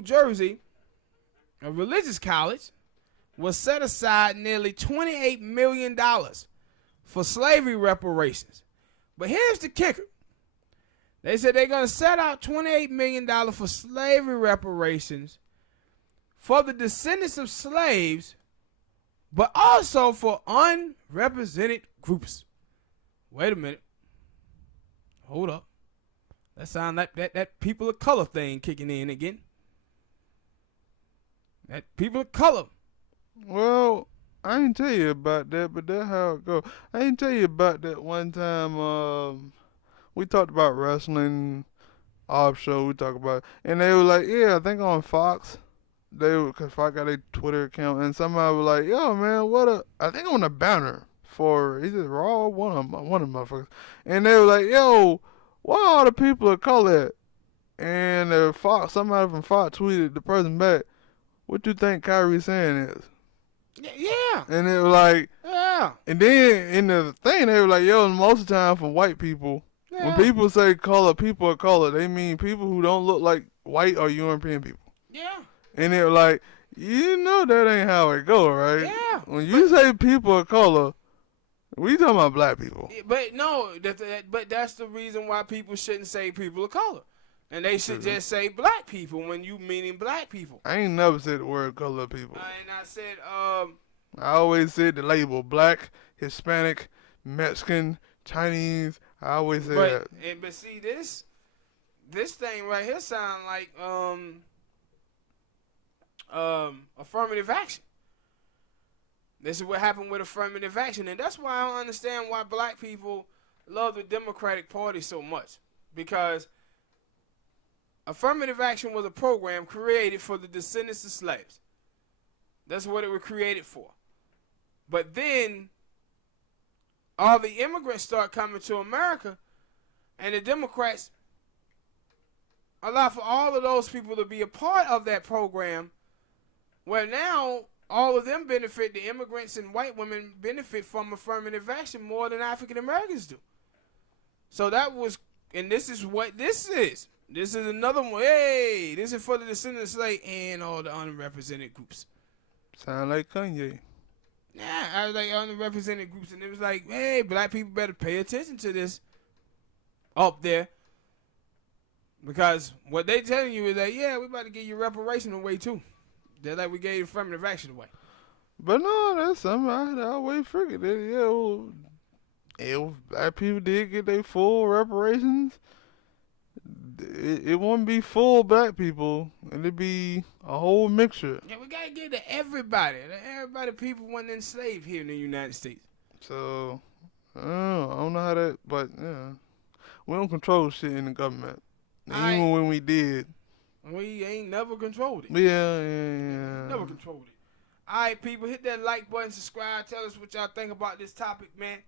New Jersey, a religious college, will set aside nearly $28 million for slavery reparations. But here's the kicker. They said they're going to set out $28 million for slavery reparations for the descendants of slaves, but also for unrepresented groups. Wait a minute. Hold up. That sounds like that people of color thing kicking in again. That people of color. Well, I ain't tell you about that, but that's how it go. I ain't tell you about that one time. We talked about wrestling off show. We talked about, and they were like, yeah, I think on Fox. Cause Fox got a Twitter account, and somebody was like, yo, man, I think on a banner for either Raw or one of them motherfuckers, and they were like, yo, why all the people of color? And somebody from Fox tweeted the person back, what you think Kyrie saying is? Yeah. And it was like, yeah. And then in the thing, they were like, yo, most of the time from white people, yeah. when people say color, people of color, they mean people who don't look like white or European people. Yeah. And it was like, you know that ain't how it go, right? Yeah. When you say people of color, we talking about black people. But no, but that's the reason why people shouldn't say people of color. And they should just say black people when you meaning black people. I ain't never said the word color people. And I said, I always said the label black, Hispanic, Mexican, Chinese. I always say that. But see, this thing right here sound like affirmative action. This is what happened with affirmative action, and that's why I don't understand why black people love the Democratic Party so much. Because affirmative action was a program created for the descendants of slaves. That's what it was created for. But then all the immigrants start coming to America, and the Democrats allow for all of those people to be a part of that program, where now all of them benefit, the immigrants and white women benefit from affirmative action more than African Americans do. So that was, and this is what this is. This is another one. Hey, this is for the descendants of slaves and all the unrepresented groups. Sound like Kanye. Yeah, I was like underrepresented groups, and it was like, hey, black people better pay attention to this up there. Because what they telling you is that, yeah, we about to give you reparation away too. They're like we gave affirmative action away. But no, that's something I always figured that, if black people did get their full reparations, it wouldn't be full black people. It'd be a whole mixture. Yeah, we got to give to everybody. Everybody, people wasn't enslaved here in the United States. So, I don't know how that, but yeah. We don't control shit in the government. Even when we did. We ain't never controlled it. Yeah. Never controlled it. All right, people, hit that like button, subscribe, tell us what y'all think about this topic, man.